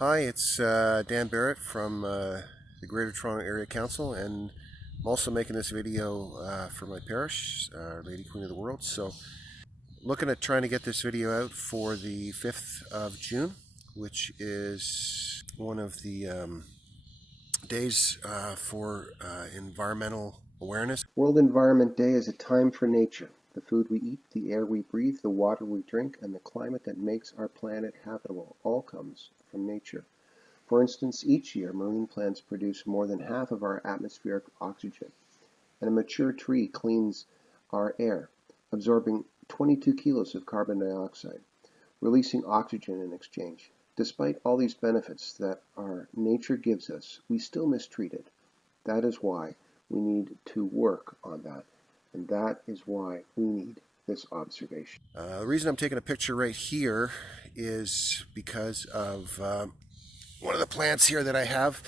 Hi, it's Dan Barrett from the Greater Toronto Area Council, and I'm also making this video for my parish, Lady Queen of the World. So, looking at trying to get this video out for the 5th of June, which is one of the days for environmental awareness. World Environment Day is a time for nature. The food we eat, the air we breathe, the water we drink, and the climate that makes our planet habitable all comes from nature. For instance, each year marine plants produce more than half of our atmospheric oxygen, and a mature tree cleans our air, absorbing 22 kilos of carbon dioxide, releasing oxygen in exchange. Despite all these benefits that our nature gives us, we still mistreat it. That is why we need to work on that, and that is why we need this observation. The reason I'm taking a picture right here is because of one of the plants here that I have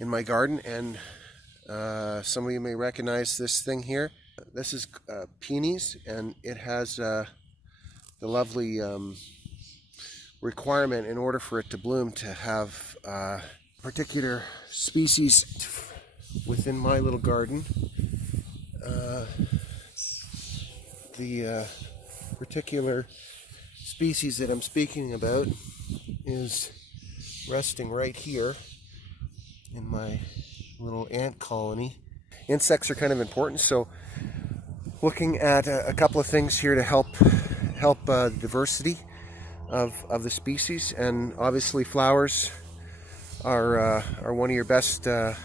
in my garden, and some of you may recognize this thing here. This is peonies, and it has the lovely requirement in order for it to bloom to have particular species within my little garden. The particular species that I'm speaking about is resting right here in my little ant colony. Insects are kind of important, so looking at a couple of things here to help diversity of the species, and obviously flowers are one of your best type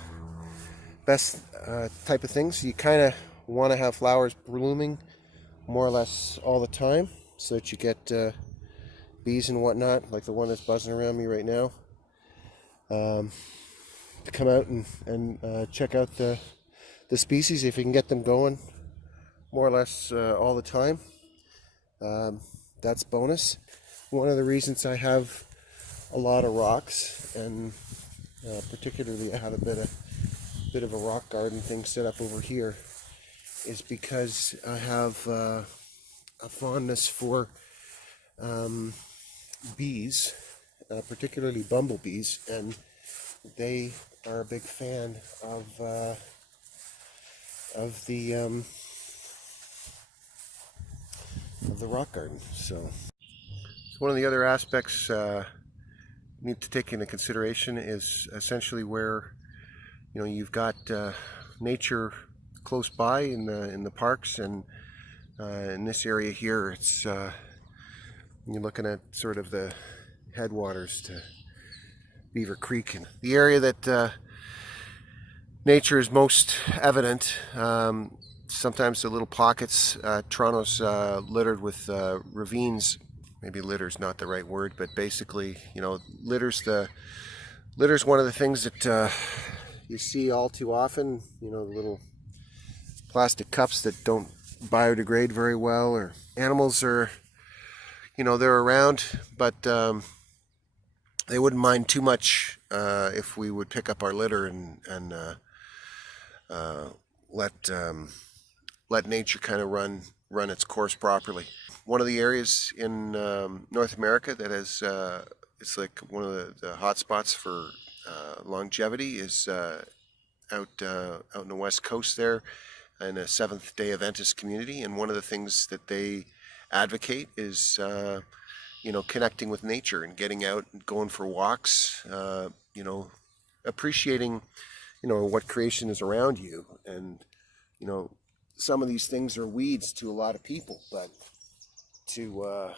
of things. You kind of want to have flowers blooming more or less all the time so that you get bees and whatnot, like the one that's buzzing around me right now, to come out and check out the species if you can get them going more or less all the time. That's bonus. One of the reasons I have a lot of rocks, and particularly I have a bit of a rock garden thing set up over here, is because I have a fondness for bees, particularly bumblebees, and they are a big fan of the rock garden. So one of the other aspects you need to take into consideration is essentially where you've got nature close by in the parks, and in this area here, it's you're looking at sort of the headwaters to Beaver Creek, and the area that nature is most evident. Sometimes the little pockets. Toronto's littered with ravines. Maybe litter's not the right word, but basically, litter's one of the things that you see all too often. The little plastic cups that don't biodegrade very well, or animals are, they're around, but they wouldn't mind too much if we would pick up our litter and let nature kind of run its course properly. One of the areas in North America that has it's like one of the hot spots for longevity is out in the west coast there, in a Seventh-day Adventist community, and one of the things that they advocate is connecting with nature and getting out and going for walks, appreciating what creation is around you. And some of these things are weeds to a lot of people, but to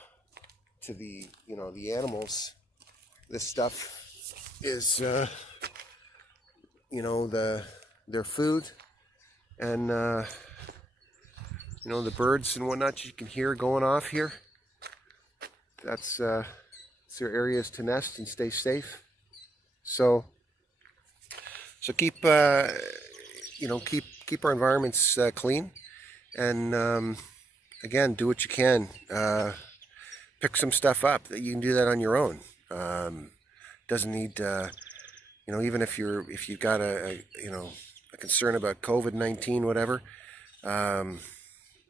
the the animals, this stuff is their food, and the birds and whatnot you can hear going off here. That's their areas to nest and stay safe. So keep keep our environments clean, and again, do what you can. Pick some stuff up. You can do that on your own. Doesn't need even if you've got a concern about COVID-19, whatever.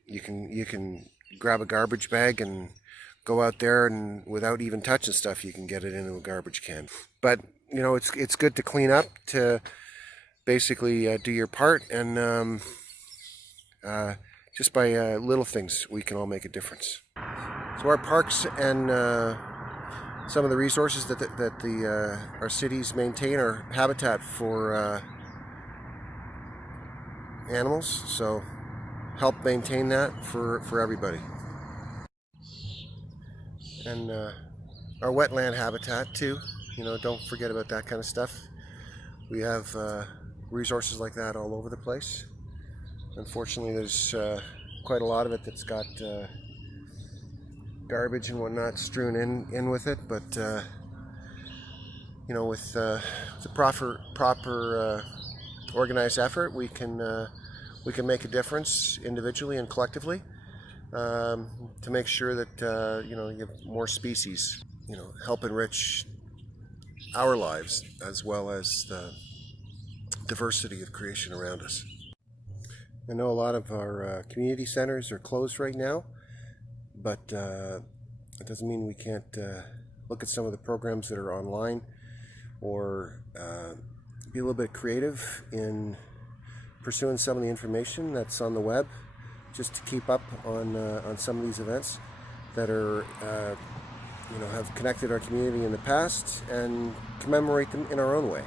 You can grab a garbage bag and go out there and without even touching stuff, you can get it into a garbage can. But it's good to clean up, to basically do your part, and just by little things, we can all make a difference. So our parks and some of the resources that our cities maintain are habitat for animals. So help maintain that for everybody. And our wetland habitat too. Don't forget about that kind of stuff. We have resources like that all over the place. Unfortunately, there's quite a lot of it that's got garbage and whatnot strewn in with it, but with the proper organized effort, we can make a difference individually and collectively, to make sure that you have more species, help enrich our lives as well as the diversity of creation around us. I know a lot of our community centers are closed right now, but it doesn't mean we can't look at some of the programs that are online, or be a little bit creative in pursuing some of the information that's on the web, just to keep up on some of these events that are have connected our community in the past, and commemorate them in our own way.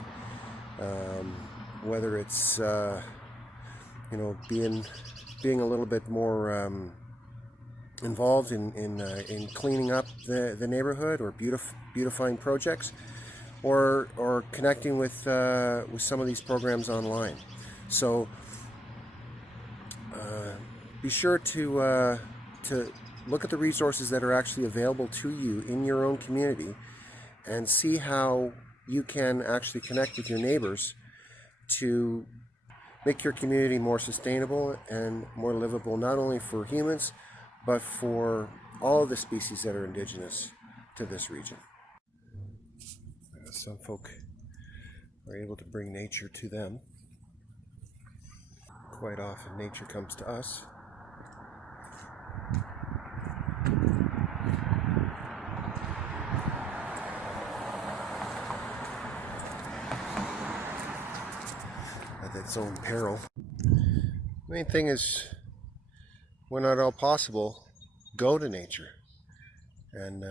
Whether it's being a little bit more involved in cleaning up the neighborhood, or beautifying projects, or connecting with some of these programs online. So be sure to look at the resources that are actually available to you in your own community, and see how you can actually connect with your neighbors to make your community more sustainable and more livable, not only for humans, but for all of the species that are indigenous to this region. Some folk are able to bring nature to them. Quite often nature comes to us. At its own peril. The main thing is, when at all possible, go to nature and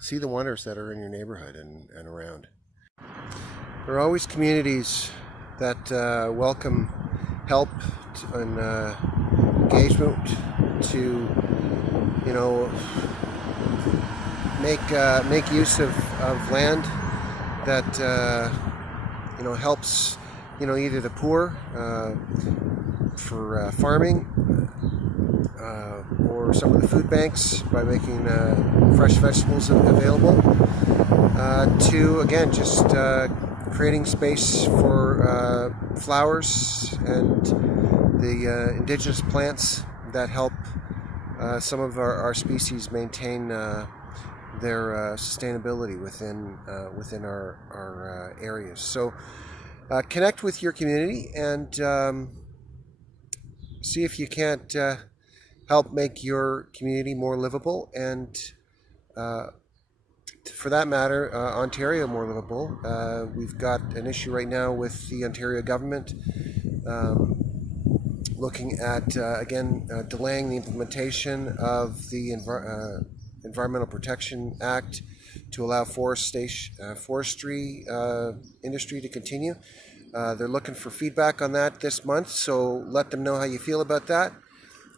see the wonders that are in your neighborhood and around. There are always communities that welcome help and engagement to make use of land that helps either the poor for farming, or some of the food banks by making fresh vegetables available, to again just creating space for flowers and the indigenous plants that help some of our species maintain their sustainability within our areas. So connect with your community and see if you can't help make your community more livable, and for that matter, Ontario more livable. We've got an issue right now with the Ontario government looking at, again, delaying the implementation of the Environmental Protection Act to allow forestry industry to continue. They're looking for feedback on that this month, so let them know how you feel about that.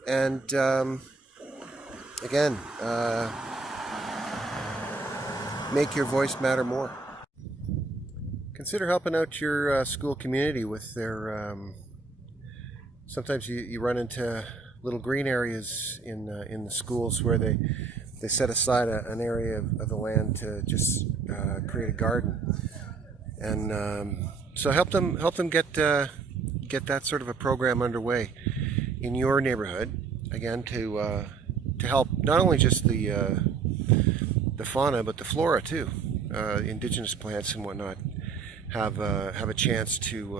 And again, make your voice matter more. Consider helping out your school community with their. Sometimes you run into little green areas in the schools where they set aside an area of the land to just create a garden, and so help them get that sort of a program underway in your neighborhood. Again, to help not only just the fauna but the flora too. Indigenous plants and whatnot have a chance to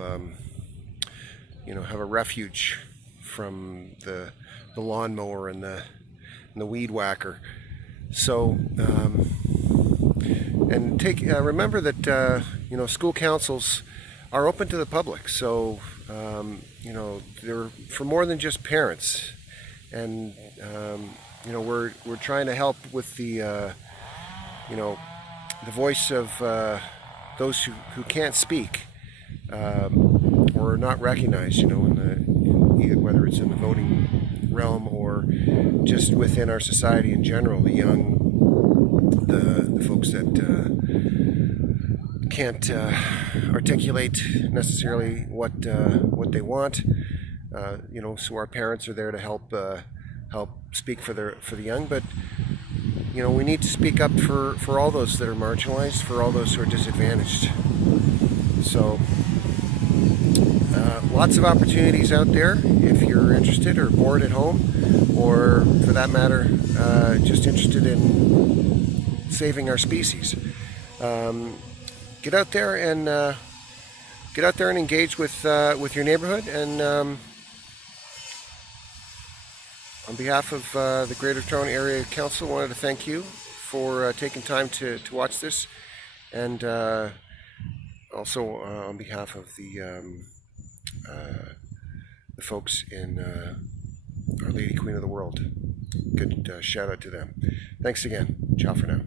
have a refuge from the lawnmower and the weed whacker. So, and remember that school councils are open to the public. So, they're for more than just parents, and we're trying to help with the voice of those who can't speak or are not recognized. Whether it's in the voting realm or just within our society in general, the young, the folks that can't articulate necessarily what they want. So our parents are there to help speak for the young, but we need to speak up for all those that are marginalized, for all those who are disadvantaged. So lots of opportunities out there if you're interested or bored at home, or for that matter, just interested in saving our species. Get out there and engage with your neighborhood. And on behalf of the Greater Toronto Area Council, I wanted to thank you for taking time to watch this, and also on behalf of the folks in Our Lady Queen of the World. Good shout out to them. Thanks again. Ciao for now.